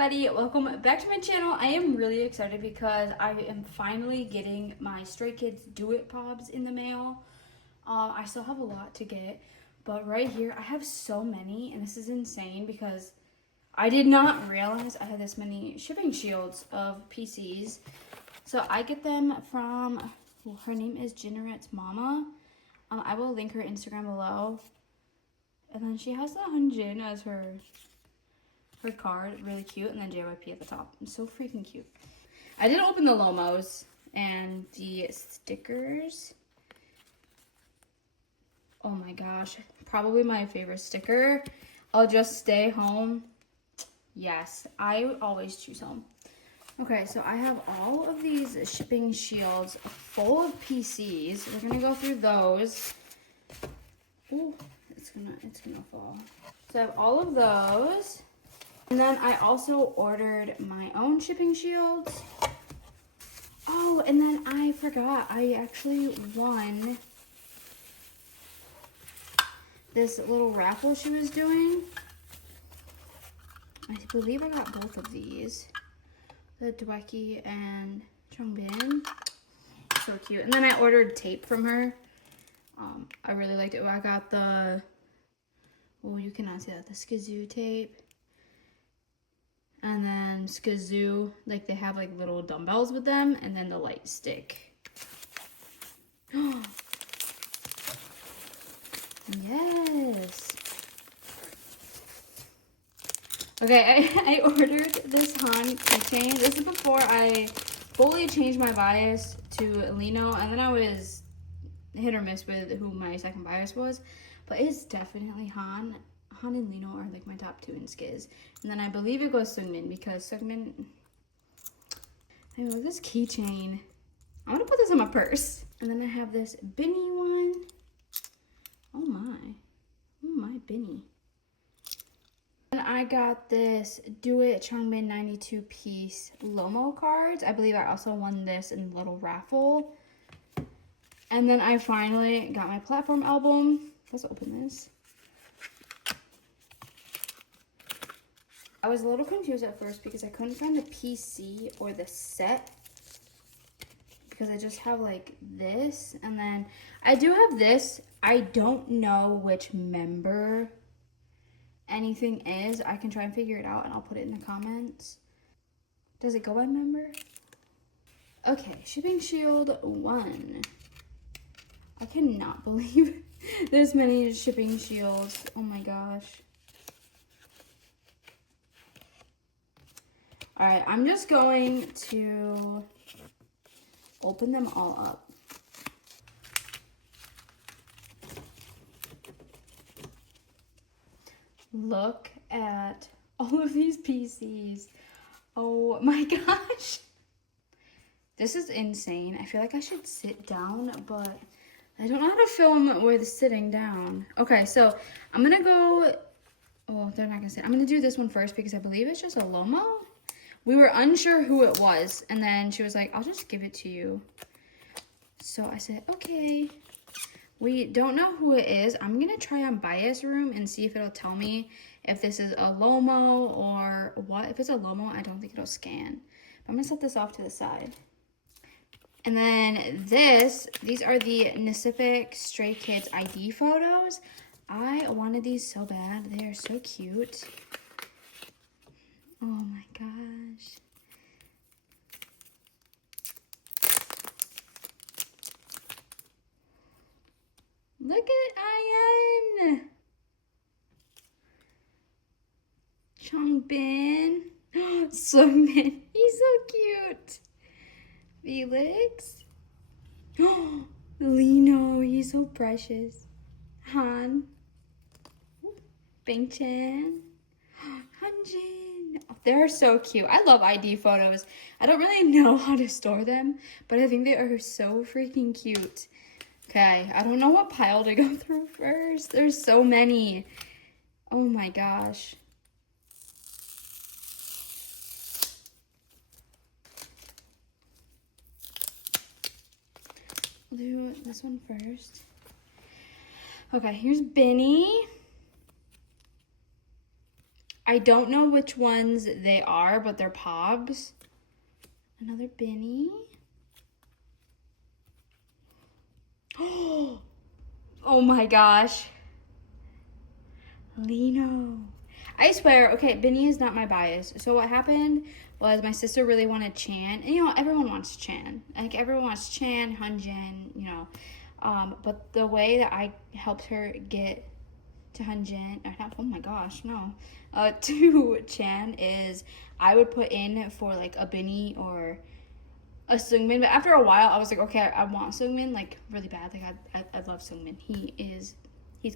everybody, welcome back to my channel. I am really excited because I am finally getting my Stray Kids Do It POBs in the mail. I still have a lot to get, but right here I have so many, and this is insane because I did not realize I had this many shipping shields of PCs. So I get them from, well, her name is Jinneret's Mama. I will link her Instagram below. And then she has the Hunjin as her card, really cute, and then JYP at the top. It's so freaking cute. I did open the Lomos and the stickers. Oh my gosh, probably my favorite sticker. I'll just stay home. Yes, I always choose home. Okay, so I have all of these shipping shields full of PCs. We're gonna go through those. Ooh, it's gonna fall. So I have all of those. And then I also ordered my own shipping shields. Oh, and then I forgot. I actually won this little raffle she was doing. I believe I got both of these. The Dweki and Changbin. So cute. And then I ordered tape from her. I really liked it. I got the, oh, you cannot see that, the Skazoo tape. And then Skazoo, like they have like little dumbbells with them, and then the light stick. Yes. Okay, I ordered this Han keychain. This is before I fully changed my bias to Lino, and then I was hit or miss with who my second bias was. But it's definitely Han. Han and Lino are like my top two in Skiz. And then I believe it goes Seungmin because Seungmin... I love this keychain. I'm gonna put this in my purse. And then I have this Binny one. Oh my Binny. And I got this Do It Changbin 92 piece Lomo cards. I believe I also won this in the little raffle. And then I finally got my platform album. Let's open this. I was a little confused at first because I couldn't find the PC or the set because I just have like this, and then I do have this. I don't know which member anything is. I can try and figure it out and I'll put it in the comments. Does it go by member? Okay, shipping shield 1. I cannot believe this many shipping shields. Oh my gosh. All right, I'm just going to open them all up. Look at all of these PCs. Oh my gosh. This is insane. I feel like I should sit down, but I don't know how to film with sitting down. Okay, so I'm gonna go, oh, they're not gonna sit. I'm gonna do this one first because I believe it's just a Lomo. We were unsure who it was, and then she was like, I'll just give it to you. So I said, okay. We don't know who it is. I'm gonna try on Bias Room and see if it'll tell me if this is a Lomo or what. If it's a Lomo, I don't think it'll scan. I'm gonna set this off to the side. And then these are the Pacific Stray Kids ID photos. I wanted these so bad. They are so cute. Oh my gosh. Look at Ian. Changbin. Seungmin. He's so cute. Felix. Lino. He's so precious. Han. Bingchan. Hunjin. They're so cute. I love ID photos. I don't really know how to store them, but I think they are so freaking cute. Okay, I don't know what pile to go through first. There's so many. Oh my gosh. We'll do this one first. Okay, here's Binny. I don't know which ones they are, but they're POBs. Another Benny. Oh my gosh. Lino. I swear, okay, Benny is not my bias. So what happened was my sister really wanted Chan. And, you know, everyone wants Chan. Like, everyone wants Chan, Hunjin, you know. But the way that I helped her get to Hunjin, oh my gosh, no. To Chan is I would put in for, like, a Benny or a Seungmin. But after a while, I was like, okay, I want Seungmin, like, really bad. Like, I love Seungmin. He's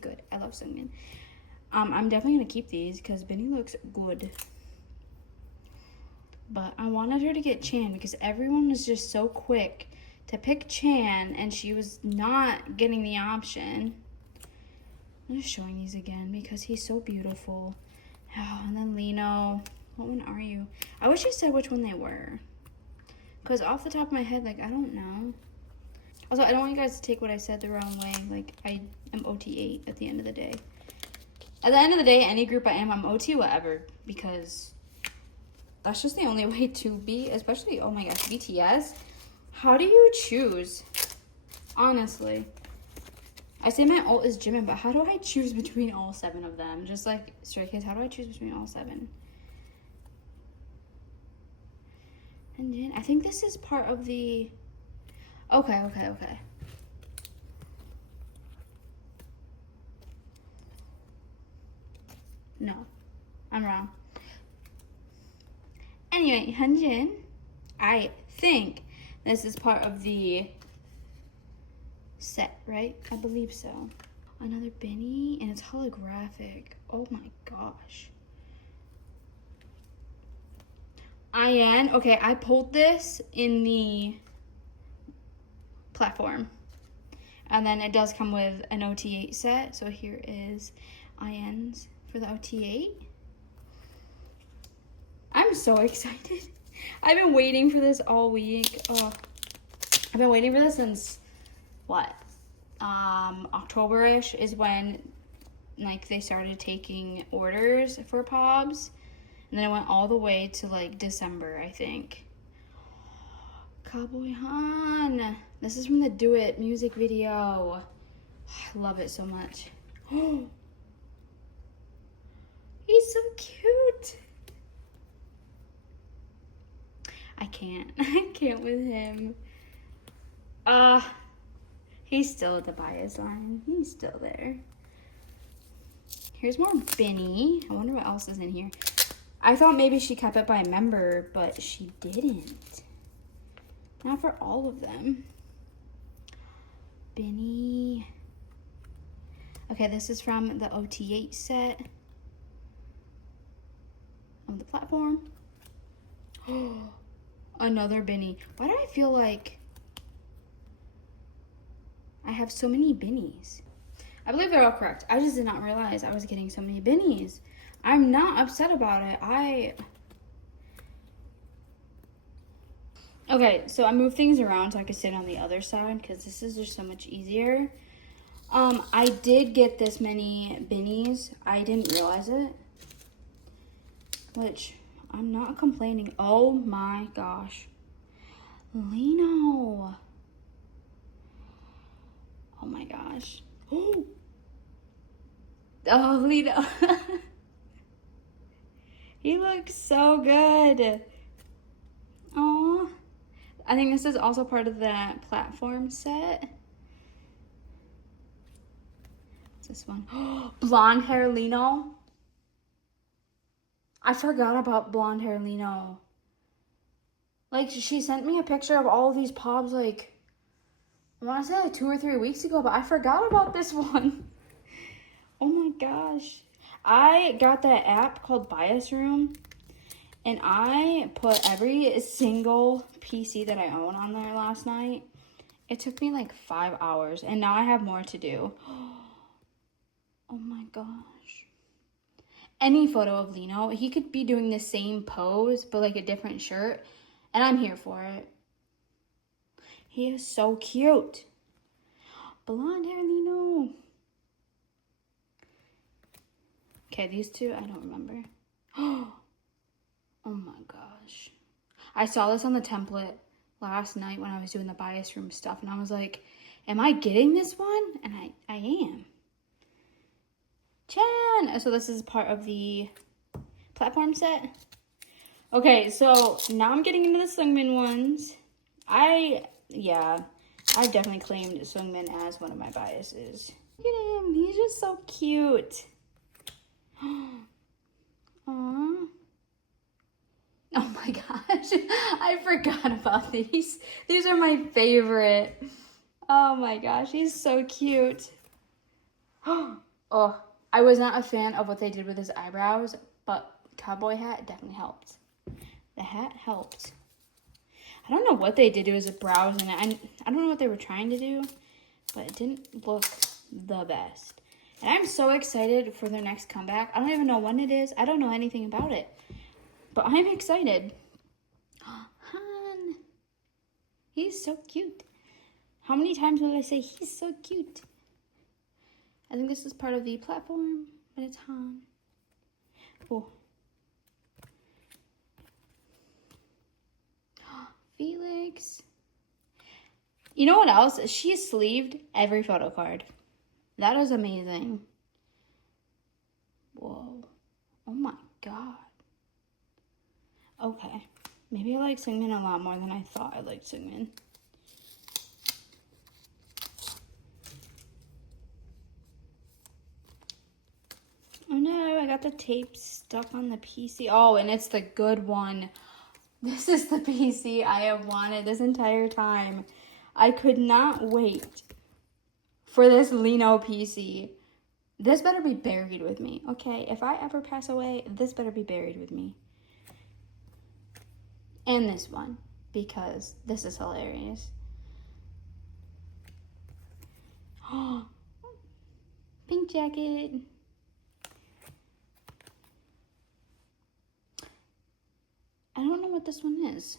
good. I love Seungmin. I'm definitely going to keep these because Benny looks good. But I wanted her to get Chan because everyone was just so quick to pick Chan and she was not getting the option. I'm just showing these again because he's so beautiful. Oh, and then Lino. What one are you? I wish he said which one they were. Because off the top of my head, like, I don't know. Also, I don't want you guys to take what I said the wrong way. Like, I am OT8 at the end of the day. At the end of the day, any group I am, I'm OT whatever. Because that's just the only way to be. Especially, oh my gosh, BTS. How do you choose? Honestly. I say my ult is Jimin, but how do I choose between all 7 of them? Just like Stray Kids, how do I choose between all 7? And then, I think this is part of the... Okay. No, I'm wrong. Anyway, Hunjin, I think this is part of the set, right? I believe so. Another Benny, and it's holographic. Oh my gosh. IN, okay, I pulled this in the platform. And then it does come with an OT8 set. So here is INs for the OT8. I'm so excited. I've been waiting for this all week. Oh, I've been waiting for this since, what? October-ish is when, like, they started taking orders for POBs. And then it went all the way to, like, December, I think. Cowboy Han. This is from the Do It music video. I love it so much. He's so cute. I can't with him. He's still at the bias line. He's still there. Here's more Benny. I wonder what else is in here. I thought maybe she kept it by member, but she didn't. Not for all of them. Benny. Okay, this is from the OT8 set of the platform. Another Benny. Why do I feel like I have so many Bennies? I believe they're all correct. I just did not realize I was getting so many Bennies. I'm not upset about it. Okay, so I moved things around so I could sit on the other side because this is just so much easier. I did get this many Bennies. I didn't realize it, which I'm not complaining. Oh my gosh. Lino. Oh my gosh. Oh, Lino. He looks so good. Aw. I think this is also part of the platform set. What's this one? Blonde hair Lino. I forgot about blonde hair Lino. Like, she sent me a picture of all of these POBs, like, I want to say like 2 or 3 weeks ago, but I forgot about this one. Oh my gosh. I got that app called Bias Room, and I put every single PC that I own on there last night. It took me like 5 hours, and now I have more to do. Oh my gosh. Any photo of Lino, he could be doing the same pose, but like a different shirt, and I'm here for it. He is so cute. Blonde hair Lino. Okay, these two, I don't remember. Oh my gosh. I saw this on the template last night when I was doing the bias room stuff, and I was like, am I getting this one? And I am. Chan! So this is part of the platform set. Okay, so now I'm getting into the Sungmin ones. I definitely claimed Sungmin as one of my biases. Look at him, he's just so cute. Aww. Oh my gosh, I forgot about these. These are my favorite. Oh my gosh, he's so cute. Oh, I was not a fan of what they did with his eyebrows, but cowboy hat definitely helped. The hat helped. I don't know what they did to his brows, and I don't know what they were trying to do, but it didn't look the best. And I'm so excited for their next comeback. I don't even know when it is. I don't know anything about it. But I'm excited. Han. He's so cute. How many times will I say he's so cute? I think this is part of the platform, but it's Han. Oh. Felix. You know what else? She sleeved every photo card. That is amazing. Whoa. Oh my god. Okay. Maybe I like Sungmin a lot more than I thought I liked Sungmin. Oh no, I got the tape stuck on the PC. Oh, and it's the good one. This is the PC I have wanted this entire time. I could not wait for this Lino PC. This better be buried with me, okay? If I ever pass away, this better be buried with me. And this one, because this is hilarious. Oh, pink jacket. I don't know what this one is.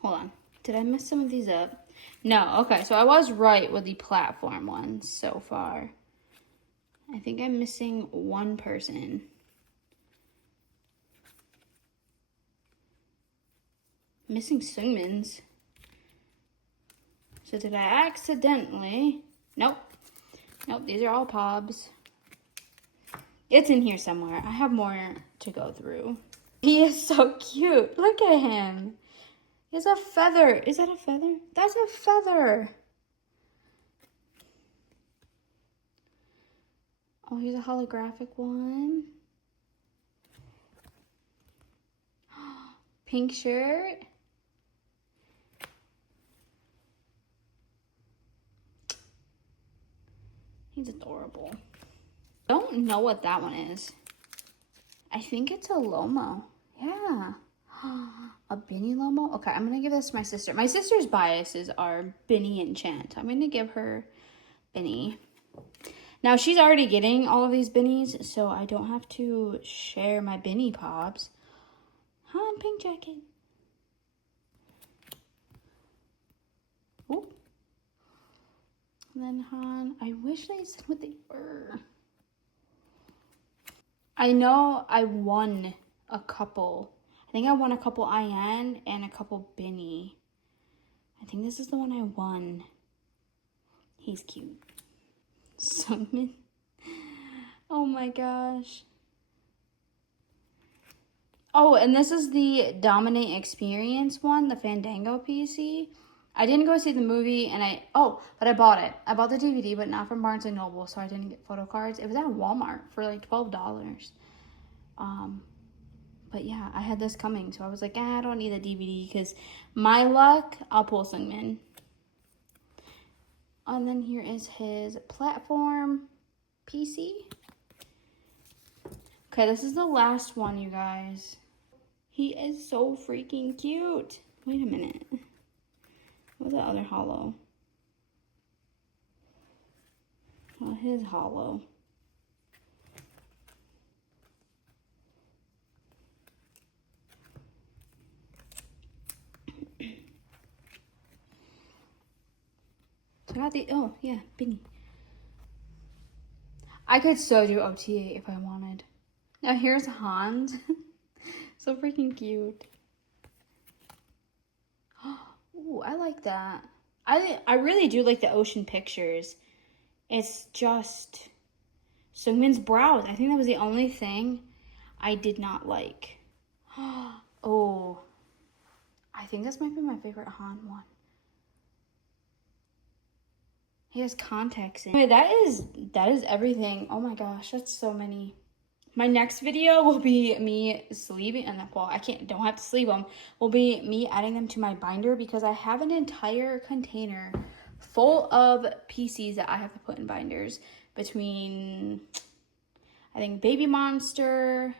Hold on. Did I mess some of these up? No. Okay, so I was right with the platform ones so far. I think I'm missing one person. Missing Sungmin's. So did I accidentally? Nope. Nope, these are all POBs. It's in here somewhere. I have more to go through. He is so cute. Look at him. He has a feather. Is that a feather? That's a feather. Oh, here's a holographic one. Pink shirt. He's adorable. Don't know what that one is. I think it's a Lomo. Yeah. A Binny Lomo? Okay, I'm gonna give this to my sister. My sister's biases are Binny and Chant. I'm gonna give her Binny. Now, she's already getting all of these Binnies, so I don't have to share my Binny POBs. Han, pink jacket. Ooh. And then Han, I wish they said what they were. I know I won a couple. I think I won a couple IN and a couple Binny. I think this is the one I won. He's cute. Sungmin. Oh my gosh. Oh, and this is the Dominate Experience one, the Fandango PC. I didn't go see the movie, but I bought it. I bought the DVD, but not from Barnes & Noble, so I didn't get photo cards. It was at Walmart for like $12. But yeah, I had this coming, so I was like, I don't need a DVD, because my luck, I'll pull Sungmin. And then here is his platform PC. Okay, this is the last one, you guys. He is so freaking cute. Wait a minute. What's the other hollow? Oh, his hollow. So I got the, oh yeah, Binny. I could so do OTA if I wanted. Now here's Hans. So freaking cute. Ooh, I like that. I really do like the ocean pictures. It's just Sungmin's brows. I think that was the only thing I did not like. Oh, I think this might be my favorite Han one. He has contacts in. Anyway, that is everything. Oh my gosh, that's so many. My next video will be me sleeving, and well, don't have to sleeve them. Will be me adding them to my binder because I have an entire container full of PCs that I have to put in binders between, I think, Baby Monster.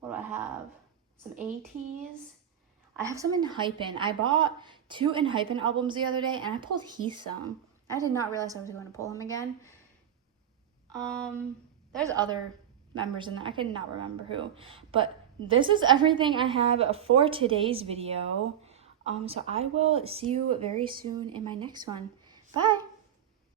What do I have? Some ATs. I have some in Hypen. I bought 2 in Hypen albums the other day, and I pulled Heesung. I did not realize I was going to pull him again. There's other members in there. I could not remember who. But this is everything I have for today's video. So I will see you very soon in my next one. Bye!